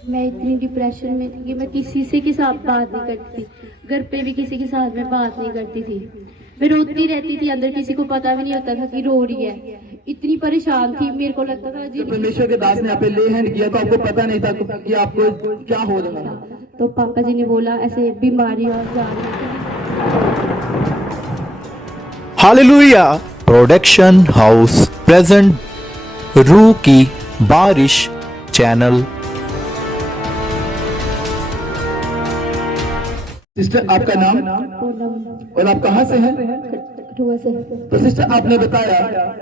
मैं इतनी डिप्रेशन में थी कि मैं किसी से के साथ बात नहीं करती थी। घर पे भी किसी के साथ मैं बात नहीं करती थी। मैं रोती रहती थी अंदर, किसी को पता भी नहीं होता था कि रो रही है। इतनी परेशान थी, मेरे को लगता था तो परमेश्वर के दास ने आप पे ले हैंड किया तो आपको पता नहीं था कि आपको क्या हो रहा था। तो पापा जी ने बोला ऐसे बीमारी और जा रही है। हालेलुया प्रोडक्शन हाउस प्रेजेंट रूह की बारिश चैनल। सिस्टर आपका नाम पूनम और आप कहाँ से हैं? कठुआ से। तो सिस्टर आपने बताया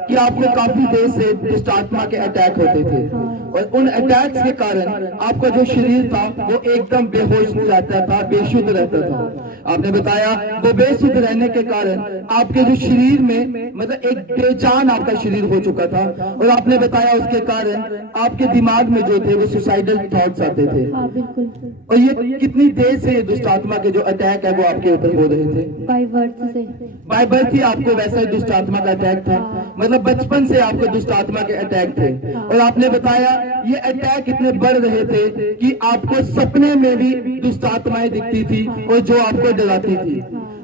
कि आपको काफी देर से दुष्ट आत्मा के अटैक होते थे और उन अटैक्स के कारण आपका जो शरीर था वो एकदम बेहोश रहता था, बेशुद्ध रहता था। आपने बताया वो बेशुद्ध रहने के कारण आपके जो शरीर में मतलब एक बेजान आपका शरीर हो चुका था और आपने बताया उसके कारण आपके दिमाग में जो थे वो सुसाइडल थॉट्स आते थे। हाँ बिल्कुल। और ये कितनी देर से ये दुष्ट आत्मा के जो अटैक है वो आपके ऊपर हो रहे थे? बाय बर्थ से। बाय बर्थ ही आपको वैसा ही दुष्ट आत्मा का अटैक था? मतलब बचपन से आपको दुष्ट आत्मा के अटैक थे। और आपने बताया ये अटैक इतने बढ़ रहे थे कि आपको सपने में भी दुष्ट आत्माएं दिखती थी और जो आपको डराती थी।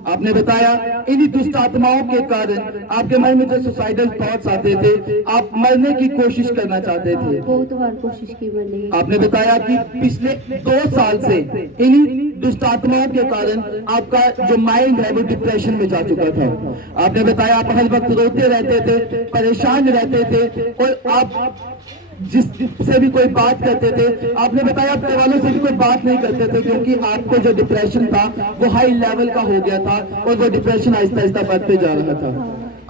आपने बताया इन्हीं दुष्ट आत्माओं के कारण आपके मन में जो सुसाइडल थॉट्स आते थे, आप मरने की कोशिश करना चाहते थे। बहुत बार कोशिश की मैंने। आपने बताया कि पिछले 2 साल से इन्हीं दुष्ट आत्माओं के कारण आपका जो माइंड है वो डिप्रेशन में जा चुका था। आपने बताया आप हर वक्त रोते रहते थे, परेशान रहते थे और आप जिससे भी कोई बात करते थे, आपने बताया अपने वालों से भी कोई बात नहीं करते थे क्योंकि आपको जो डिप्रेशन था वो हाई लेवल का हो गया था और वो डिप्रेशन आहिस्ता आहिस्ता बढ़ते जा रहा था।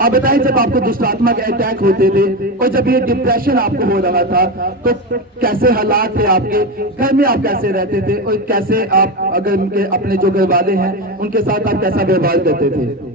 आप बताएं जब आपको दुष्ट आत्मा के अटैक होते थे और जब ये डिप्रेशन आपको हो रहा था तो कैसे हालात थे आपके घर में? आप कैसे रहते थे और कैसे आप अगर उनके अपने जो घर वाले हैं उनके साथ आप कैसा व्यवहार करते थे?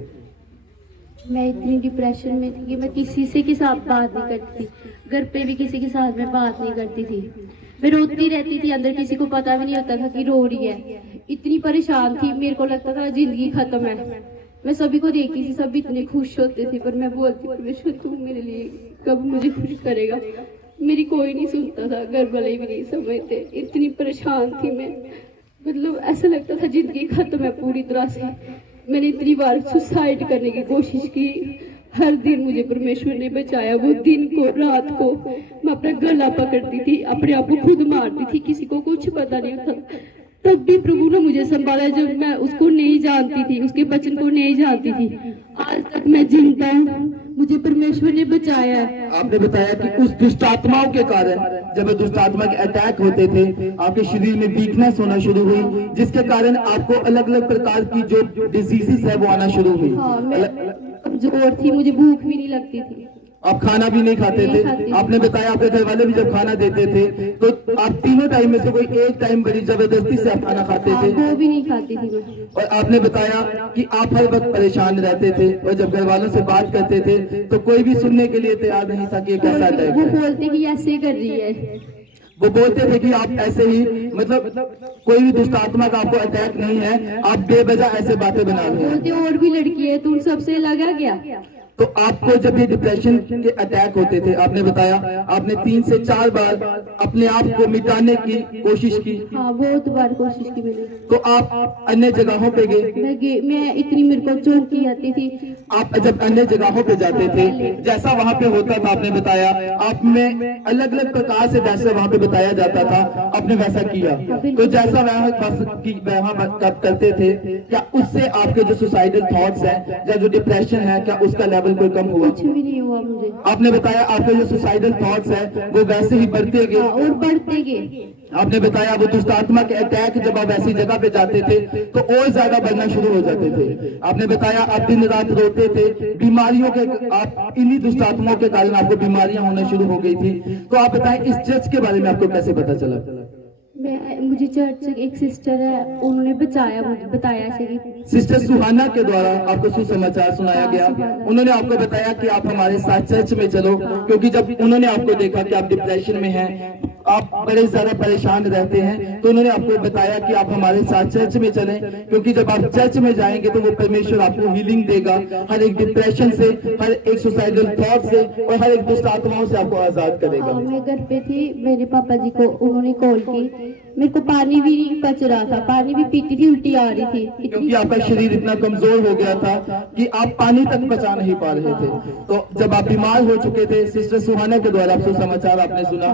मैं इतनी डिप्रेशन में थी कि मैं किसी से के साथ बात नहीं करती थी। घर पे भी किसी के साथ मैं बात नहीं करती थी। मैं रोती रहती थी अंदर, किसी को पता भी नहीं होता था कि रो रही है। इतनी परेशान थी, मेरे को लगता था जिंदगी खत्म है। मैं सभी को देखती थी, सब इतने खुश होते थे, पर मैं बोलती परमेश्वर तू मेरे लिए कब मुझे खुश करेगा? मेरी कोई नहीं सुनता था, घर वाले भी नहीं समझते। इतनी परेशान थी मैं, मतलब ऐसा लगता था जिंदगी खत्म है पूरी तरह से। मैंने इतनी बार सुसाइड करने की कोशिश की, हर दिन मुझे परमेश्वर ने बचाया। वो दिन को रात को मैं अपना गला पकड़ती थी, अपने आप को खुद मारती थी, किसी को कुछ पता नहीं था। तब भी प्रभु ने मुझे संभाला जब मैं उसको नहीं जानती थी, उसके वचन को नहीं जानती थी। आज तक मैं जिंदा हूँ, मुझे परमेश्वर ने बचाया है। आपने बताया कि उस दुष्ट आत्माओं के कारण जब दुष्ट आत्मा के अटैक होते थे आपके शरीर में वीकनेस होना शुरू हुई, जिसके कारण आपको अलग अलग प्रकार की जो डिजीजेस है वो आना शुरू हुई। हाँ, मैं कमजोर थी, मुझे भूख भी नहीं लगती थी। आप खाना भी नहीं खाते थे। आपने बताया आपके घर वाले भी जब खाना देते थे तो आप तीनों टाइम में से कोई एक टाइम बड़ी जबरदस्ती से आप खाना खाते थे। वो भी नहीं खाती थी मैं। और आपने बताया कि आप हर वक्त परेशान रहते थे और जब घर वालों से बात करते थे तो कोई भी सुनने के लिए तैयार नहीं था कि कैसा अटैक वो है। बोलते कि ऐसे कर रही है। वो बोलते थे कि आप ऐसे ही मतलब कोई भी दुष्ट आत्मा का आपको अटैक नहीं है, आप बेवजह ऐसे बातें बना रहे हैं। बोलते और भी लड़की है, तुम सबसे लगा क्या? तो आपको जब ये डिप्रेशन के अटैक होते थे, आपने बताया आपने 3 से 4 बार अपने आप को मिटाने की कोशिश की। हाँ, बहुत बार कोशिश की मैंने। तो आप अन्य जगहों पे गए? मैं इतनी, मेरे को चौंकी आती थी। आप जब अन्य जगहों पे जाते थे, जैसा वहाँ पे होता था, आपने बताया आप में अलग अलग प्रकार से जैसे वहाँ पे बताया जाता था आपने वैसा किया। तो जैसा वहाँ करते थे, क्या उससे आपके जो सुसाइडल थॉट्स हैं या जो डिप्रेशन है क्या उसका लेवल कोई कम हुआ? कुछ भी नहीं हुआ मुझे। आपने बताया आपके जो सुसाइडल थॉट्स हैं वो वैसे ही बढ़ते गए और बढ़ते गए। आपने बताया वो दुष्ट आत्मा के अटैक जब आप ऐसी जगह पे जाते थे तो और ज्यादा बढ़ना शुरू हो जाते थे। आपने बताया आप दिन रात रोते थे, बीमारियों के आप इन्हीं दुष्ट आत्माओं के कारण आपको बीमारियां होना शुरू हो गई थी। तो आप बताएं इस चर्च के बारे में आपको कैसे पता चला? मुझे चर्च से एक सिस्टर है, उन्होंने बचाया, मुझे बताया ऐसे कि सिस्टर सुहाना के द्वारा आपको सुसमाचार सुनाया गया। उन्होंने आपको बताया कि आप हमारे साथ चर्च में चलो, क्योंकि जब उन्होंने आपको देखा कि आप डिप्रेशन में हैं, आप बड़े ज्यादा परेशान रहते हैं, तो उन्होंने आपको बताया कि आप हमारे साथ चर्च में चलें, क्योंकि जब आप चर्च में जाएंगे तो वो परमेश्वर आपको हीलिंग देगा, हर एक डिप्रेशन से, हर एक सुसाइडल थॉट से और हर एक दुष्ट आत्माओं से आपको आजाद करेगा। मैं घर पे थी, मेरे पापा जी को उन्होंने कॉल की, मेरे को पानी भी नहीं पच रहा था, पानी भी पीती थी उल्टी आ रही थी, क्योंकि आपका शरीर इतना कमजोर हो गया था कि आप पानी तक पचा नहीं पा रहे थे। तो जब आप बीमार हो चुके थे, सिस्टर सुहाना के द्वारा सुसमाचार आपने सुना,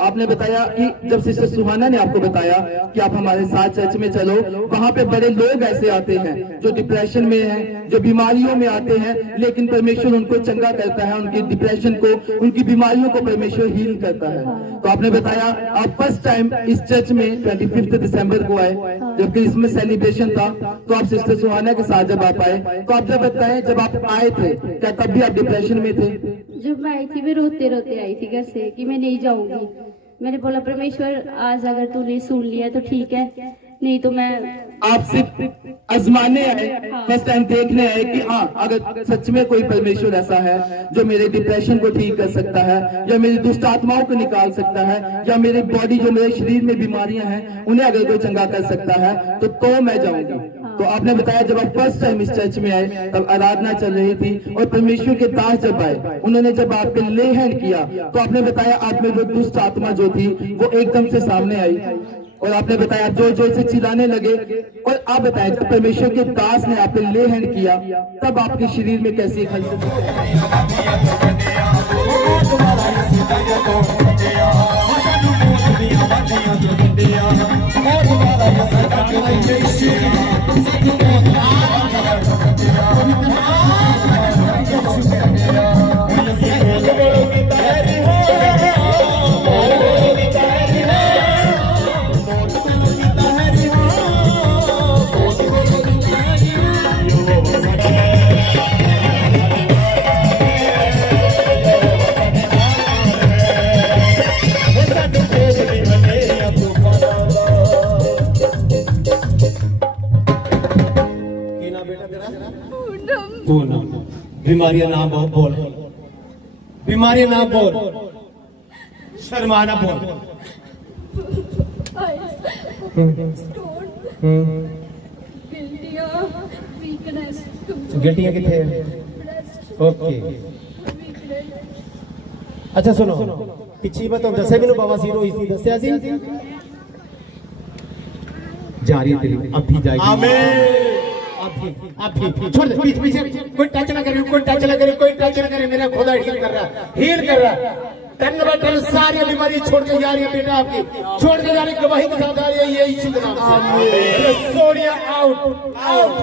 आपने बताया कि जब सिस्टर सुहाना ने आपको बताया कि आप हमारे साथ चर्च में चलो, वहां पे बड़े लोग ऐसे आते हैं जो डिप्रेशन में हैं, जो बीमारियों में आते हैं, लेकिन परमेश्वर उनको चंगा करता है, उनकी डिप्रेशन को, उनकी बीमारियों को परमेश्वर हील करता है। तो आपने बताया आप फर्स्ट टाइम इस चर्च में 25 दिसंबर को आए, जब क्रिसमस सेलिब्रेशन था, तो आप सिस्टर सुहाना के साथ जब आप आए, तो आप जब बताएं जब आप आए थे, क्या तब भी आप डिप्रेशन में थे? जब मैं आई थी मैं रोते रोते आई थी घर से कि मैं नहीं जाऊंगी। मैंने बोला परमेश्वर आज अगर तूने सुन लिया तो ठीक है, नहीं तो मैं। आप सिर्फ आजमाने आए, फर्स्ट टाइम देखने आए कि हाँ अगर सच में कोई परमेश्वर ऐसा है जो मेरे डिप्रेशन को ठीक कर सकता है, या मेरी दुष्ट आत्माओं को निकाल सकता है, या मेरी बॉडी जो मेरे शरीर में बीमारियां हैं उन्हें अगर कोई चंगा कर सकता है तो मैं जाऊंगी। तो आपने बताया जब आप फर्स्ट टाइम इस चर्च में आए तब आराधना चल रही थी और परमेश्वर के दास जब आए, उन्होंने जब आप पे ले हैंड किया, तो आपने बताया आप में वो दुष्ट आत्मा जो थी वो एकदम से सामने आई, और आपने बताया जो जो से चिल्लाने लगे। और आप बताएं जब परमेश्वर के दास ने आप पे ले हैंड किया तब आपके शरीर में कैसी खलबली? बीमारियां ना बोल, बीमारियां ना बोल, शर्माना बोल। गिल्टियां कितने? ओके अच्छा सुनो, पिछली बार तो दसे मैनू बवासीर हुई सी, दसिया सी जा रही तेरी अब भी जाएगी। आमीन। अभी छोड़ दे, पीछे कोई टच ना करे, कोई टच ना करे, कोई टच ना करे, मेरा खुदा हील कर रहा, हील कर रहा। टन बाय टन सारी बीमारी छोड़ के जा रही है बेटा, आपकी छोड़ के जा रही, गवाही के साथ आ रही है, ये यीशु के नाम से। सोनिया आउट आउट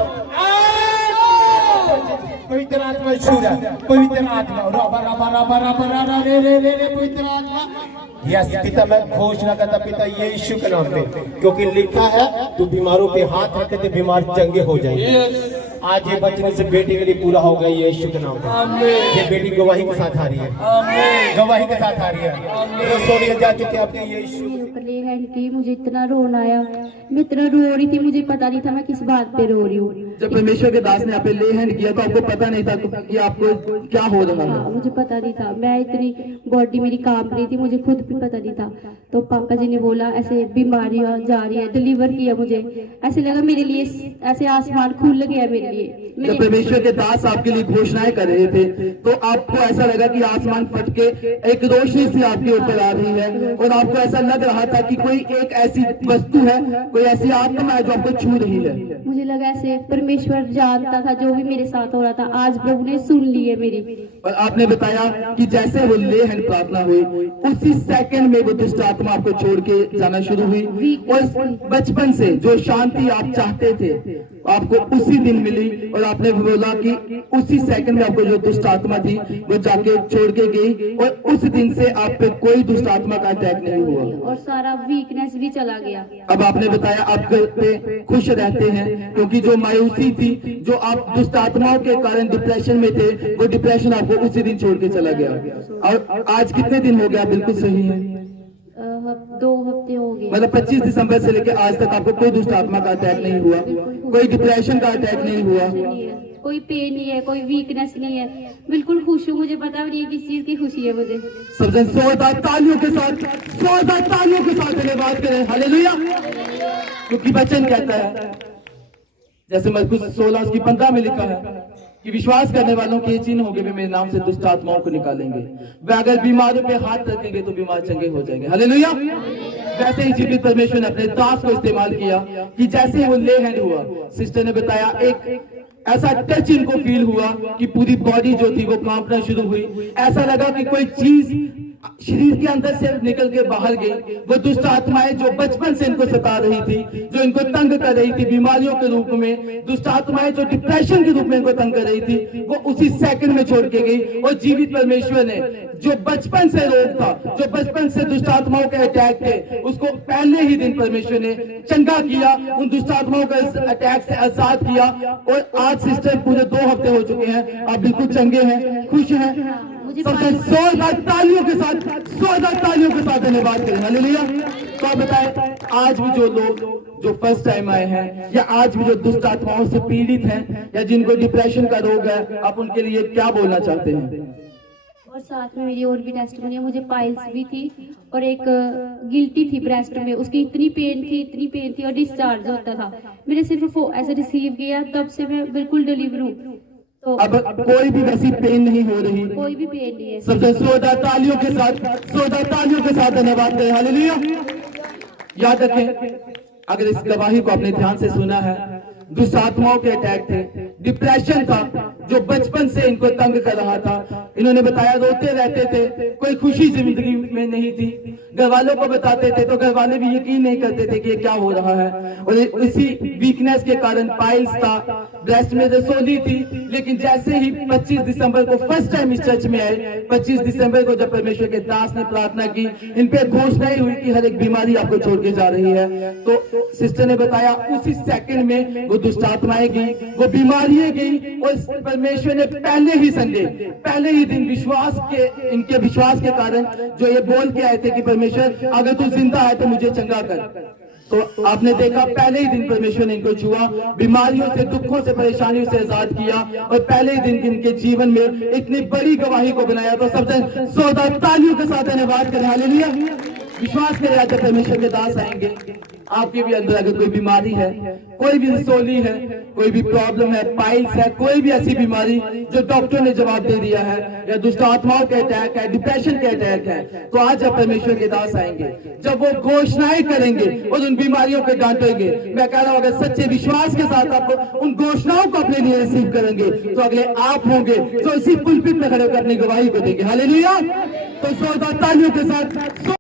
पवित्र आत्मा छूरा, पवित्र आत्मा रबा रबा रबा रबा रबा रे रे रे रे पवित्र आत्मा। यस पिता, मैं घोषणा करता पिता यीशु के नाम पे, क्योंकि लिखा है तू बीमारों पे हाथ रखे तो बीमार चंगे हो जाएंगे। आज ये बचने से बेटी के लिए पूरा हो गया यीशु के नाम पे। ये बेटी गवाही के साथ आ रही है, गवाही के साथ आ रही है। तो सोनिया जा चुकी है आपके यीशु ले हैंड की, मुझे इतना रोना आया, मैं इतना रो रही थी, मुझे पता नहीं था मैं किस बात पे रो रही हूँ। जब परमेश्वर के दास ने आप पे ले हैंड किया तो आपको पता नहीं था कि आपको क्या हो रहा है? मुझे पता नहीं था, मैं इतनी बॉडी मेरी कांप रही थी, मुझे खुद भी पता नहीं था। तो पापा जी ने बोला ऐसे बीमारियां जा रही है, डिलीवर किया, मुझे ऐसे लगा मेरे लिए ऐसे आसमान खुल गया मेरे लिए। जब परमेश्वर के दास आपके लिए घोषणाएं कर रहे थे तो आपको ऐसा लगा कि आसमान फट के एक रोशनी से आपके ऊपर आ रही है, और आपको ऐसा लग रहा था कि कोई एक ऐसी वस्तु है, कोई ऐसी आत्मा है जो आपको छू रही है। मुझे लगा ऐसे परमेश्वर जानता था जो भी मेरे साथ हो रहा था, आज प्रभु ने सुन ली है मेरी। और आपने बताया कि जैसे वो ले हैंड प्रार्थना हुई उसी सेकंड में वो दुष्ट आत्मा आपको छोड़ के जाना शुरू हुई, और बचपन से जो शांति आप चाहते थे आपको उसी दिन मिली, और आपने बोला कि उसी सेकंड में आपको जो दुष्ट आत्मा थी वो जाके छोड़ के गई, और उस दिन से आप पे कोई दुष्ट आत्मा का अटैक नहीं हुआ, और सारा वीकनेस भी चला गया। अब आपने बताया आप घर पे खुश रहते हैं, क्योंकि जो मायूसी थी, जो आप दुष्ट आत्माओं के कारण डिप्रेशन में थे, वो डिप्रेशन आपको उसी दिन छोड़ के चला गया। और आज कितने दिन हो गया? बिल्कुल सही है, 2 हफ्ते हो गए। मतलब 25 दिसंबर से लेकर आज तक आपको कोई दुष्ट आत्मा का अटैक नहीं हुआ, कोई डिप्रेशन का अटैक नहीं हुआ। कोई पेन नहीं है, कोई वीकनेस नहीं है, बिल्कुल खुश हूँ। मुझे पता भी नहीं है किस चीज की खुशी है मुझे। सब जन जोरदार तालियों के साथ धन्यवाद करें। हालेलुया। क्योंकि वचन कहता है, जैसे मरकुस 16:15 में लिखा है कि विश्वास करने वालों के ये चिन्ह होंगे, वे मेरे नाम से दुष्ट आत्माओं को निकालेंगे, वे अगर बीमारों पे हाथ रखेंगे तो बीमार चंगे हो जाएंगे। हालेलुया। वैसे ही जीवित परमेश्वर ने अपने दास को इस्तेमाल किया कि जैसे वो ले हैंड हुआ, सिस्टर ने बताया एक ऐसा टच इनको फील हुआ कि पूरी बॉडी जो थी वो कांपना शुरू हुई। ऐसा लगा कि कोई चीज शरीर के अंदर से निकल के बाहर गई। वो दुष्ट आत्माएं जो बचपन से इनको सता रही थी, जो इनको तंग कर रही थी बीमारियों के रूप में, दुष्ट आत्माएं जो डिप्रेशन के रूप में इनको तंग कर रही थी, वो उसी सेकंड में छोड़ के गई। और जीवित परमेश्वर ने जो बचपन से रोग था, जो बचपन से दुष्ट आत्माओं के अटैक थे, उसको पहले ही दिन परमेश्वर ने चंगा किया, उन दुष्ट आत्माओं का अटैक से आजाद किया। और आज सिस्टर पूरे 2 हफ्ते हो चुके हैं, आप बिल्कुल चंगे हैं, खुश हैं। सबसे 100,000 तालियों के साथ धन्यवाद करें। हालेलुया। तो आप बताएं, आज भी जो लोग जो फर्स्ट टाइम आए हैं, या आज भी जो दुष्ट आत्माओं से पीड़ित हैं, या जिनको डिप्रेशन का रोग है, आप उनके लिए क्या बोलना चाहते हैं? और साथ में मेरी और भी टेस्टिमनी है। मुझे पाइल्स भी थी और एक गिल्टी थी ब्रेस्ट में, उसकी इतनी पेन थी और डिस्चार्ज होता था। मैंने सिर्फ ऐसे रिसीव किया, तब से मैं बिल्कुल डिलीवर हूँ। तो अब कोई भी वैसी पेन नहीं हो रही, कोई भी पेन नहीं है। सबसे 100,000 तालियों के साथ धन्यवाद करें। हालेलुया। याद रखें, अगर इस गवाही को आपने ध्यान से सुना है, दुष्ट आत्माओं के अटैक थे, डिप्रेशन था जो बचपन से इनको तंग कर रहा था। इन्होंने बताया रोते रहते थे, कोई खुशी जिंदगी में नहीं थी। घर वालों को बताते थे तो घर वाले भी यकीन नहीं करते थे कि ये क्या हो रहा है। और इसी वीकनेस के कारण पाइल्स था, ब्रेस्ट में रसोली थी। लेकिन जैसे ही 25 दिसंबर को फर्स्ट टाइम इस चर्च में आए, 25 दिसंबर को जब परमेश्वर के दास ने प्रार्थना की, इन पे घोषणा हुई कि हर एक बीमारी आपको छोड़ के जा रही है, तो सिस्टर ने बताया उसी सेकंड में वो दुष्ट आत्माएं गई, वो बीमारियां गई। और परमेश्वर ने पहले ही दिन इनके विश्वास के कारण जो ये बोल के आए थे कि परमेश्वर अगर तू जिंदा है तो मुझे चंगा कर। तो आपने देखा पहले ही दिन परमेश्वर ने इनको छुआ, बीमारियों से, दुखों से, परेशानियों से आजाद किया, और पहले ही दिन इनके जीवन में इतनी बड़ी गवाही को बनाया। तो सबसे 100,000 तालियों के साथ धन्यवाद करें। हालेलुया। विश्वास करें, आज परमेश्वर के दास आएंगे, आपके भी अंदर अगर कोई बीमारी है, कोई भी रसोली है, कोई भी प्रॉब्लम है, पाइल्स है, कोई भी ऐसी बीमारी जो डॉक्टर ने जवाब दे दिया है, या दुष्ट आत्माओं के अटैक है, डिप्रेशन के अटैक है, तो आज जब परमेश्वर के दास आएंगे, जब वो घोषणाएं करेंगे और उन बीमारियों को डांटेंगे, मैं कह रहा हूं अगर सच्चे विश्वास के साथ आप उन घोषणाओं को अपने लिए रिसीव करेंगे, तो अगले आप होंगे जो इसी पुलपिट में खड़े होकर अपनी गवाही को देंगे। हालेलुया। तो 100,000 तालियों के साथ